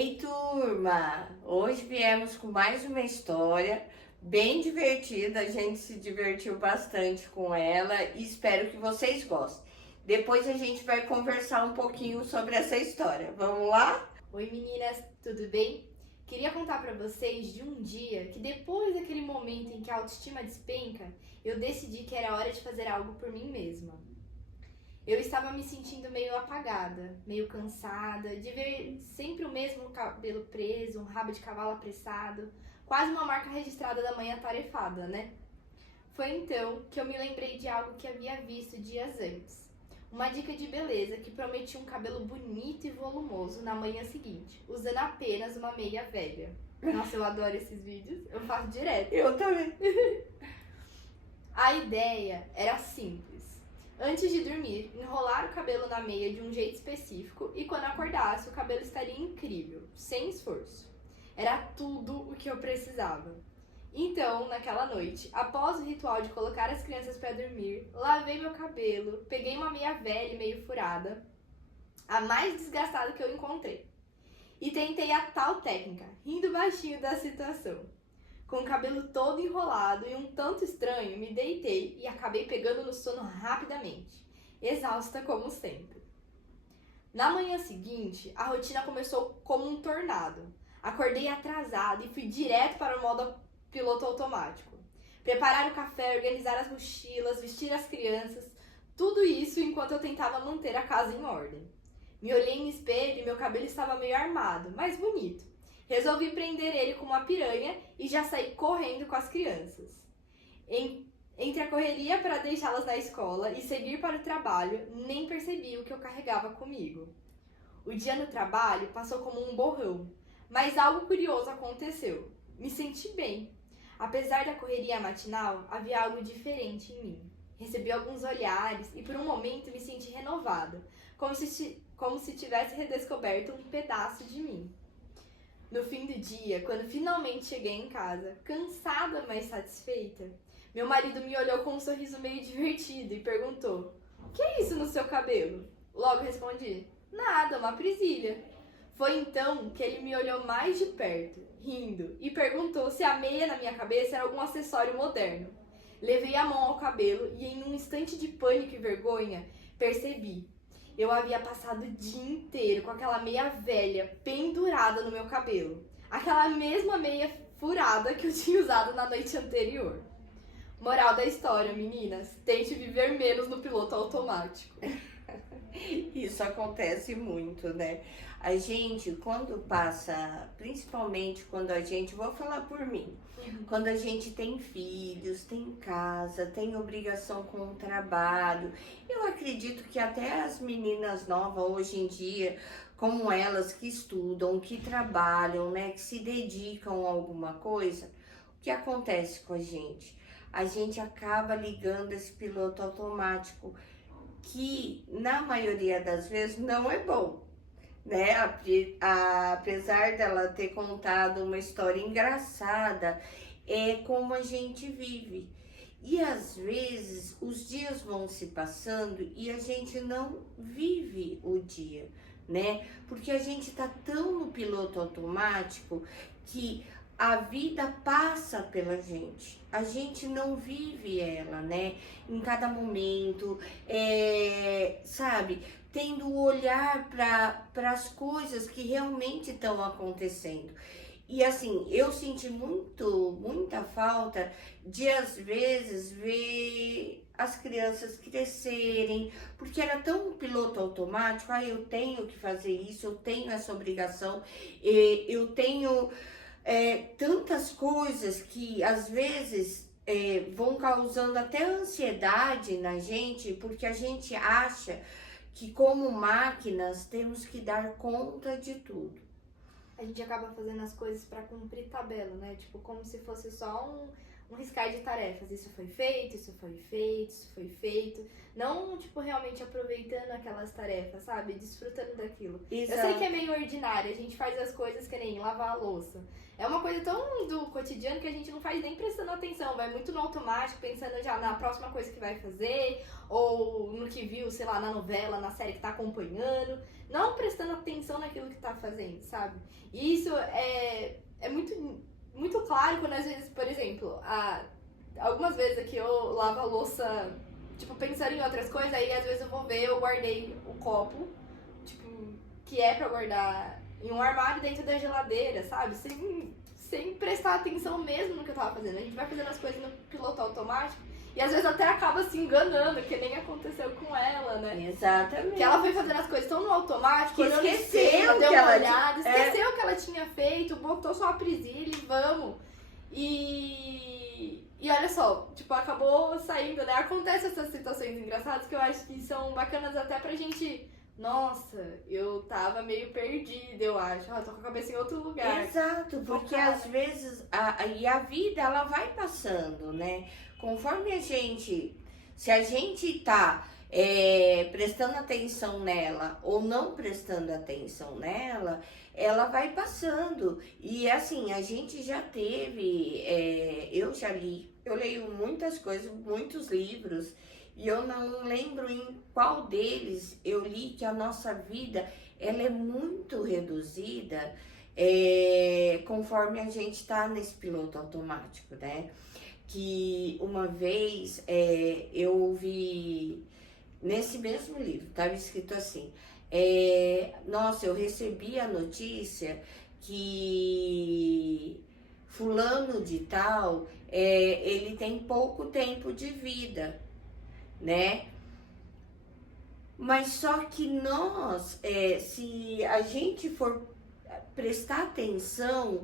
Ei, turma! Hoje viemos com mais uma história bem divertida. A gente se divertiu bastante com ela e espero que vocês gostem. Depois a gente vai conversar um pouquinho sobre essa história. Vamos lá? Oi meninas, tudo bem? Queria contar pra vocês de um dia que depois daquele momento em que a autoestima despenca, eu decidi que era hora de fazer algo por mim mesma. Eu estava me sentindo meio apagada, meio cansada, de ver sempre o mesmo cabelo preso, um rabo de cavalo apressado, quase uma marca registrada da mãe atarefada, né? Foi então que eu me lembrei de algo que havia visto dias antes. Uma dica de beleza que prometia um cabelo bonito e volumoso na manhã seguinte, usando apenas uma meia velha. Nossa, eu adoro esses vídeos, eu faço direto. Eu também. A ideia era simples. Antes de dormir, enrolar o cabelo na meia de um jeito específico e quando acordasse o cabelo estaria incrível, sem esforço. Era tudo o que eu precisava. Então, naquela noite, após o ritual de colocar as crianças para dormir, lavei meu cabelo, peguei uma meia velha e meio furada, a mais desgastada que eu encontrei, e tentei a tal técnica, rindo baixinho da situação. Com o cabelo todo enrolado e um tanto estranho, me deitei e acabei pegando no sono rapidamente, exausta como sempre. Na manhã seguinte, a rotina começou como um tornado. Acordei atrasada e fui direto para o modo piloto automático. Preparar o café, organizar as mochilas, vestir as crianças, tudo isso enquanto eu tentava manter a casa em ordem. Me olhei no espelho e meu cabelo estava meio armado, mas bonito. Resolvi prender ele com uma piranha e já saí correndo com as crianças. Entre a correria para deixá-las na escola e seguir para o trabalho, nem percebi o que eu carregava comigo. O dia no trabalho passou como um borrão, mas algo curioso aconteceu. Me senti bem. Apesar da correria matinal, havia algo diferente em mim. Recebi alguns olhares e por um momento me senti renovada, como se tivesse redescoberto um pedaço de mim. No fim do dia, quando finalmente cheguei em casa, cansada, mas satisfeita, meu marido me olhou com um sorriso meio divertido e perguntou: "O que é isso no seu cabelo?" Logo respondi: "Nada, uma presilha." Foi então que ele me olhou mais de perto, rindo, e perguntou se a meia na minha cabeça era algum acessório moderno. Levei a mão ao cabelo e, em um instante de pânico e vergonha, percebi. Eu havia passado o dia inteiro com aquela meia velha pendurada no meu cabelo. Aquela mesma meia furada que eu tinha usado na noite anterior. Moral da história, meninas: tente viver menos no piloto automático. Isso acontece muito, né? A gente, quando passa, principalmente quando a gente, vou falar por mim, quando a gente tem filhos, tem casa, tem obrigação com o trabalho, eu acredito que até as meninas novas hoje em dia, como elas que estudam, que trabalham, né, que se dedicam a alguma coisa, o que acontece com a gente? A gente acaba ligando esse piloto automático que na maioria das vezes não é bom, né? Apesar dela ter contado uma história engraçada, é como a gente vive. E às vezes os dias vão se passando e a gente não vive o dia, né? Porque a gente tá tão no piloto automático que a vida passa pela gente. A gente não vive ela, né? Em cada momento, sabe? Tendo o olhar para as coisas que realmente estão acontecendo. E assim, eu senti muita falta de às vezes ver as crianças crescerem, porque era tão piloto automático, eu tenho que fazer isso, eu tenho essa obrigação, eu tenho tantas coisas que às vezes vão causando até ansiedade na gente, porque a gente acha que como máquinas temos que dar conta de tudo. A gente acaba fazendo as coisas pra cumprir tabela, né? Tipo, como se fosse só um riscar de tarefas. Isso foi feito, isso foi feito, isso foi feito. Não, tipo, realmente aproveitando aquelas tarefas, sabe? Desfrutando daquilo. Exato. Eu sei que é meio ordinário, a gente faz as coisas que nem lavar a louça. É uma coisa tão do cotidiano que a gente não faz nem prestando atenção. Vai muito no automático, pensando já na próxima coisa que vai fazer, ou no que viu, sei lá, na novela, na série que tá acompanhando. Não prestando atenção naquilo que tá fazendo, sabe? E isso é muito, muito claro quando às vezes, por exemplo, algumas vezes aqui eu lavo a louça, tipo, pensando em outras coisas, aí às vezes eu vou ver, eu guardei o copo, tipo, que é pra guardar em um armário dentro da geladeira, sabe? Sem prestar atenção mesmo no que eu tava fazendo. A gente vai fazendo as coisas no piloto automático e às vezes até acaba se enganando, que nem aconteceu com ela, né? Exatamente. Que ela foi fazendo as coisas tão no automático, Que olhando esqueceu cena, deu que uma ela olhada, esqueceu o que ela tinha feito, botou só a presilha e vamos. E olha só, tipo, acabou saindo, né? Acontece essas situações engraçadas que eu acho que são bacanas até pra gente... Nossa, eu tava meio perdida, eu acho. Tô com a cabeça em outro lugar. Exato, porque Focada. às vezes a vida ela vai passando, né? Conforme se a gente tá prestando atenção nela ou não prestando atenção nela, ela vai passando. E assim, a gente já teve, eu já li, eu leio muitas coisas, muitos livros. E eu não lembro em qual deles eu li que a nossa vida ela é muito reduzida conforme a gente está nesse piloto automático, né? Que uma vez eu ouvi nesse mesmo livro, estava escrito assim, nossa, eu recebi a notícia que fulano de tal, ele tem pouco tempo de vida, né? Mas só que nós, se a gente for prestar atenção,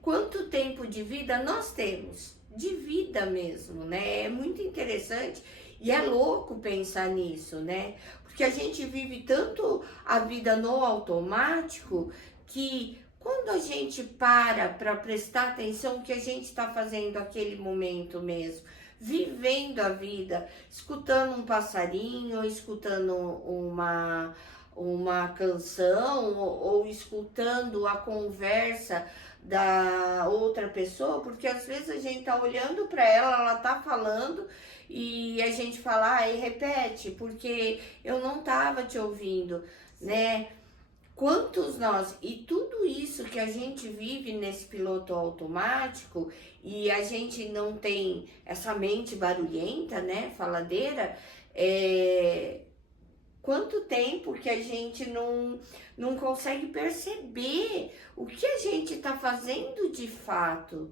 quanto tempo de vida nós temos, de vida mesmo, né? É muito interessante e é louco pensar nisso, né? Porque a gente vive tanto a vida no automático que quando a gente para prestar atenção o que a gente está fazendo naquele momento mesmo, vivendo a vida, escutando um passarinho, escutando uma canção ou escutando a conversa da outra pessoa, porque às vezes a gente tá olhando para ela tá falando e a gente fala, repete, porque eu não tava te ouvindo, né? Quantos nós, e tudo isso que a gente vive nesse piloto automático e a gente não tem essa mente barulhenta, né, faladeira, quanto tempo que a gente não consegue perceber o que a gente tá fazendo de fato,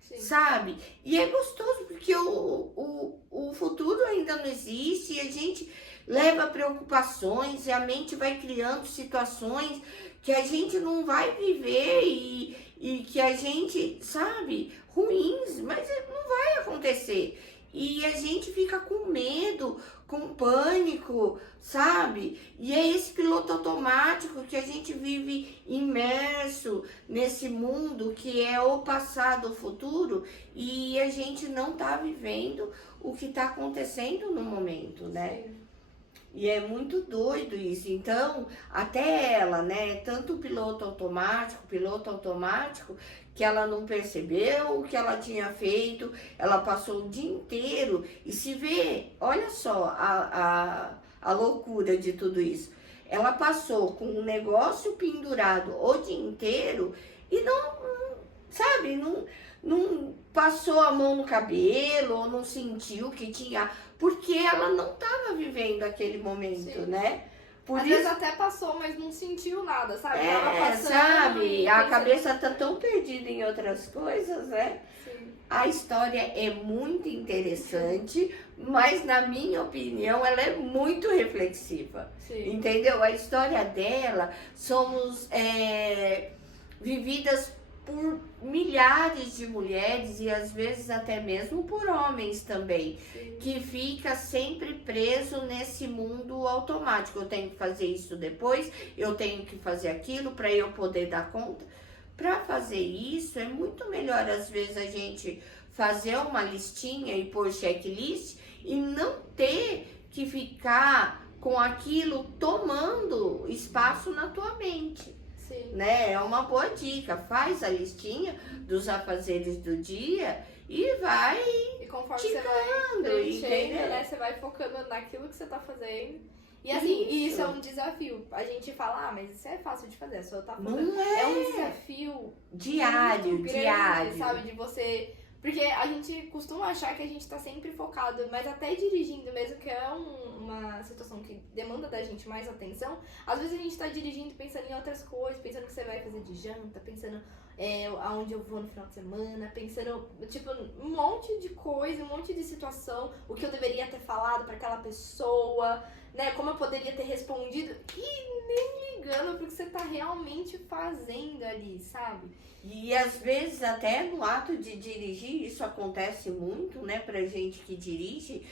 Sim. sabe? E é gostoso porque o futuro ainda não existe e a gente leva preocupações e a mente vai criando situações que a gente não vai viver e que a gente, sabe, ruins, mas não vai acontecer. E a gente fica com medo, com pânico, sabe? E é esse piloto automático que a gente vive imerso nesse mundo que é o passado, o futuro, e a gente não tá vivendo o que tá acontecendo no momento, né? Sim. E é muito doido isso. Então, até ela, né? Tanto o piloto automático, que ela não percebeu o que ela tinha feito, ela passou o dia inteiro e se vê, olha só a loucura de tudo isso. Ela passou com um negócio pendurado o dia inteiro e sabe, não passou a mão no cabelo ou não sentiu que tinha, porque ela não estava vivendo aquele momento, Sim. né? Por Às isso, vezes até passou, mas não sentiu nada, sabe? Tava passando sabe, e a pensando- cabeça tá tão perdida em outras coisas, né? Sim. A história é muito interessante, mas na minha opinião ela é muito reflexiva. Sim. Entendeu? A história dela somos vividas por milhares de mulheres e às vezes até mesmo por homens também, Sim. que fica sempre preso nesse mundo automático. Eu tenho que fazer isso depois, eu tenho que fazer aquilo para eu poder dar conta. Para fazer isso é muito melhor às vezes a gente fazer uma listinha e pôr checklist e não ter que ficar com aquilo tomando espaço na tua mente. Sim. Né? É uma boa dica. Faz a listinha dos afazeres do dia e vai. E conforme Ticando, você vai preenchendo, entendeu? né? Você vai focando naquilo que você tá fazendo. E assim, isso é um desafio. A gente fala, mas isso é fácil de fazer, só tá fazendo. Não é. É um desafio Diário, muito grande, diário. sabe? De você. Porque a gente costuma achar que a gente tá sempre focado, mas até dirigindo mesmo, que é uma situação que demanda da gente mais atenção, às vezes a gente tá dirigindo pensando em outras coisas, pensando o que você vai fazer de janta, pensando aonde eu vou no final de semana, pensando, tipo, um monte de coisa, um monte de situação, o que eu deveria ter falado pra aquela pessoa, né, como eu poderia ter respondido, e nem ligando pro que você tá realmente fazendo ali, sabe? E às vezes até no ato de dirigir, isso acontece muito, né, pra gente que dirige,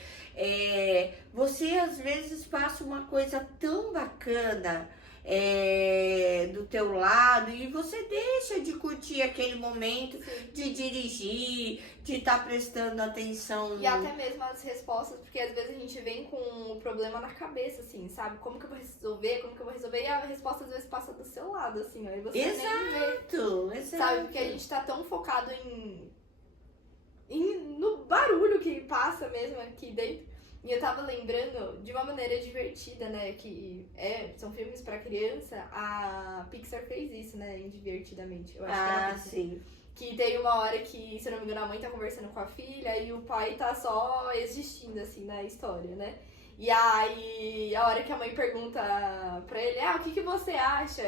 você às vezes passa uma coisa tão bacana do teu lado e você deixa de curtir aquele momento, Sim. de dirigir, de estar prestando atenção. E até mesmo as respostas, porque às vezes a gente vem com o problema na cabeça, assim, sabe? Como que eu vou resolver? E a resposta às vezes passa do seu lado, assim, ó, e você nem vê. Exato. Sabe? Porque a gente tá tão focado no barulho que passa mesmo aqui dentro. E eu tava lembrando de uma maneira divertida, né? Que são filmes pra criança. A Pixar fez isso, né? Divertidamente. Eu acho que era a Pixar. Sim. Que tem uma hora que, se eu não me engano, a mãe tá conversando com a filha e o pai tá só existindo, assim, na história, né? E aí, a hora que a mãe pergunta pra ele, o que você acha?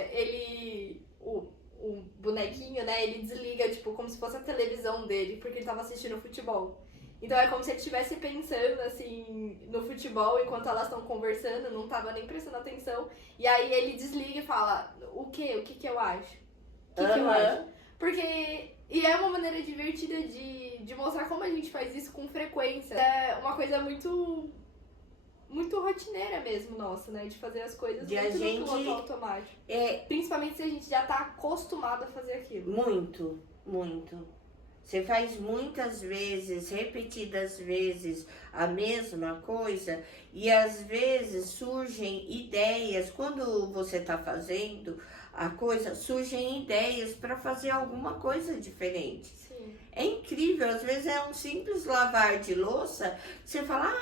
O bonequinho, né, ele desliga, tipo, como se fosse a televisão dele, porque ele tava assistindo futebol. Então é como se ele estivesse pensando, assim, no futebol enquanto elas estão conversando, não tava nem prestando atenção. E aí ele desliga e fala, o que eu acho? O que eu acho? Porque... E é uma maneira divertida de mostrar como a gente faz isso com frequência. É uma coisa muito rotineira mesmo nossa, né? De fazer as coisas De muito a gente, no piloto automático. Principalmente se a gente já tá acostumado a fazer aquilo. Muito, muito. Você faz muitas vezes, repetidas vezes, a mesma coisa e às vezes surgem ideias, quando você está fazendo a coisa, surgem ideias para fazer alguma coisa diferente. Sim. É incrível, às vezes é um simples lavar de louça, você fala,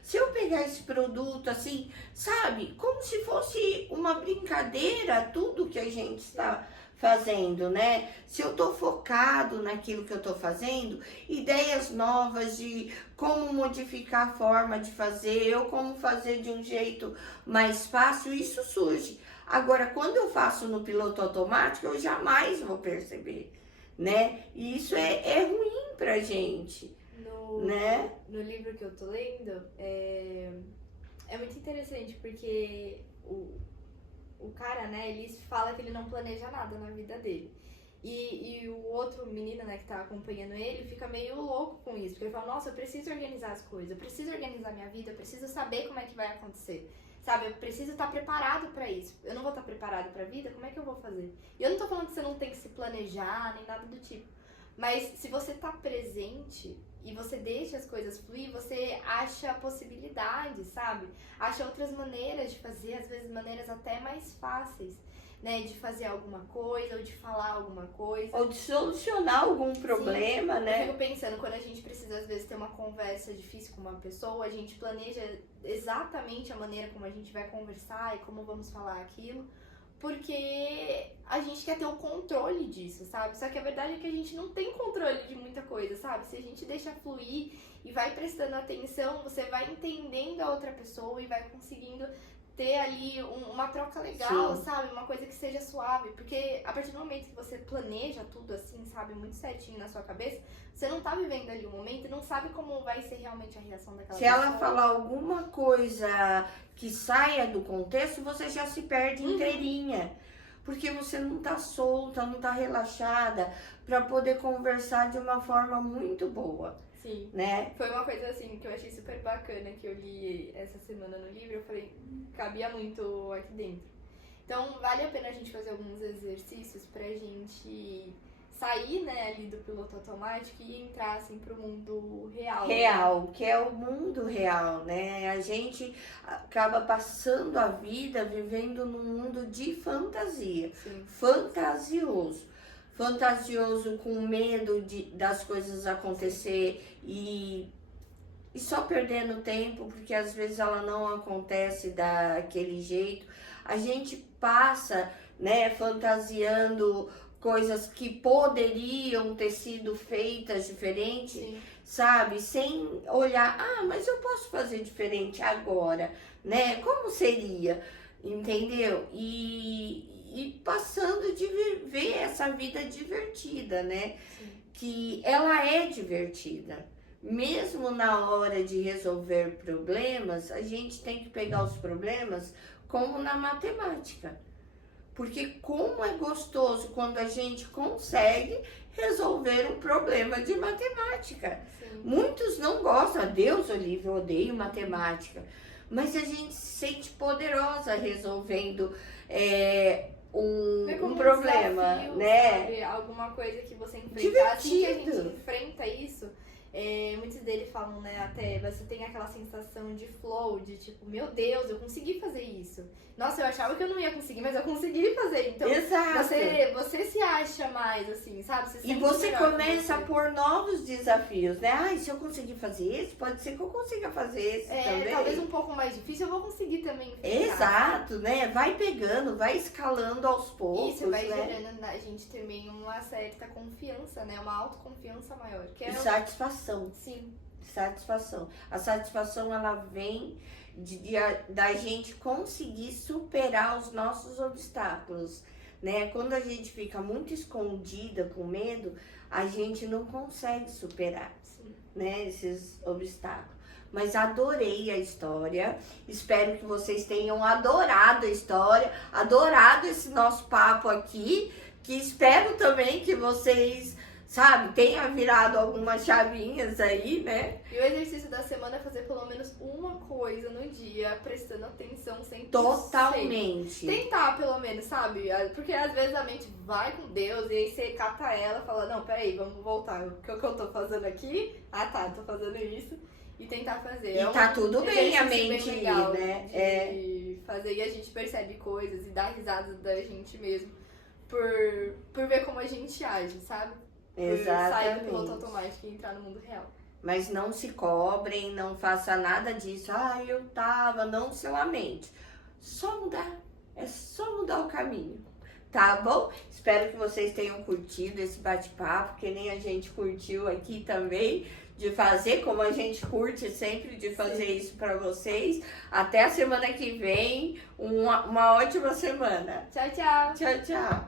se eu pegar esse produto assim, sabe, como se fosse uma brincadeira, tudo que a gente está fazendo, né? Se eu tô focado naquilo que eu tô fazendo, ideias novas de como modificar a forma de fazer, ou como fazer de um jeito mais fácil, isso surge. Agora, quando eu faço no piloto automático, eu jamais vou perceber, né? E isso é ruim pra gente, né? No livro que eu tô lendo, é muito interessante, porque o cara, né, ele fala que ele não planeja nada na vida dele. E o outro menino, né, que tá acompanhando ele, fica meio louco com isso. Porque ele fala, nossa, eu preciso organizar as coisas, eu preciso organizar minha vida, eu preciso saber como é que vai acontecer. Sabe, eu preciso estar preparado pra isso. Eu não vou estar preparado pra vida, como é que eu vou fazer? E eu não tô falando que você não tem que se planejar, nem nada do tipo. Mas se você tá presente e você deixa as coisas fluir, você acha possibilidades, sabe? Acha outras maneiras de fazer, às vezes maneiras até mais fáceis, né? De fazer alguma coisa, ou de falar alguma coisa. Ou de solucionar algum problema, Sim. né? Eu fico pensando, quando a gente precisa, às vezes, ter uma conversa difícil com uma pessoa, a gente planeja exatamente a maneira como a gente vai conversar e como vamos falar aquilo. Porque a gente quer ter o controle disso, sabe? Só que a verdade é que a gente não tem controle de muita coisa, sabe? Se a gente deixa fluir e vai prestando atenção, você vai entendendo a outra pessoa e vai conseguindo ter ali uma troca legal, Sim. sabe? Uma coisa que seja suave. Porque a partir do momento que você planeja tudo assim, sabe? Muito certinho na sua cabeça, você não tá vivendo ali o momento e não sabe como vai ser realmente a reação daquela Se pessoa. ela falar alguma coisa que saia do contexto, você já se perde inteirinha. Porque você não tá solta, não tá relaxada para poder conversar de uma forma muito boa. Sim. Né? Foi uma coisa assim que eu achei super bacana que eu li essa semana no livro. Eu falei, cabia muito aqui dentro. Então vale a pena a gente fazer alguns exercícios pra gente sair, né, ali do piloto automático e entrar, assim, pro mundo real. Real, que é o mundo real, né? A gente acaba passando a vida vivendo num mundo de fantasia, Sim. fantasioso. Fantasioso com medo das coisas acontecer e só perdendo tempo, porque às vezes ela não acontece daquele jeito. A gente passa, né, fantasiando coisas que poderiam ter sido feitas diferente, Sim. sabe? Sem olhar, mas eu posso fazer diferente agora, né? Como seria? Entendeu? E passando de viver essa vida divertida, né? Sim. Que ela é divertida. Mesmo na hora de resolver problemas, a gente tem que pegar os problemas como na matemática. Porque como é gostoso quando a gente consegue resolver um problema de matemática. Sim. Muitos não gostam, Deus o livre, eu odeio matemática. Mas a gente se sente poderosa resolvendo um problema, desafio, né? Sabe? Alguma coisa que você enfrenta. Assim que a gente Divertido. enfrenta isso, muitos deles falam, né, até você tem aquela sensação de flow, de tipo, meu Deus, eu consegui fazer isso. Nossa, eu achava que eu não ia conseguir, mas eu consegui fazer. Então, Exato. você se acha mais, assim, sabe? Você E sente você melhor começa a com você. pôr novos desafios, né? Ai, se eu conseguir fazer esse, pode ser que eu consiga fazer esse também. Talvez um pouco mais difícil, eu vou conseguir também enfrentar. Exato, né? Vai pegando, vai escalando aos poucos, Isso vai né? gerando na gente também uma certa confiança, né? Uma autoconfiança maior. Que E satisfação. Sim. Satisfação. A satisfação, ela vem da gente conseguir superar os nossos obstáculos, né? Quando a gente fica muito escondida com medo, a gente não consegue superar, Sim. né, esses obstáculos. Mas adorei a história, espero que vocês tenham adorado a história, adorado esse nosso papo aqui, que espero também que vocês, sabe, tenham virado algumas chavinhas aí, né? E o exercício da semana é fazer pelo menos uma coisa no dia, prestando atenção 100%. Totalmente. Tentar, pelo menos, sabe? Porque às vezes a mente vai com Deus e aí você cata ela e fala, não, peraí, vamos voltar. O que eu tô fazendo aqui? Ah, tá, tô fazendo isso. E tentar fazer. E tá tudo bem a exercício mente bem ir, legal né? de fazer e a gente percebe coisas e dá risada da gente mesmo por ver como a gente age, sabe? Por sair do piloto Exatamente. automático e entrar no mundo real. Mas não se cobrem, não faça nada disso. Eu tava, não se lamente. Só mudar, é só mudar o caminho, tá bom? Espero que vocês tenham curtido esse bate-papo, que nem a gente curtiu aqui também, de fazer como a gente curte sempre, de fazer isso pra vocês. Até a semana que vem, uma ótima semana. Tchau, tchau! Tchau, tchau.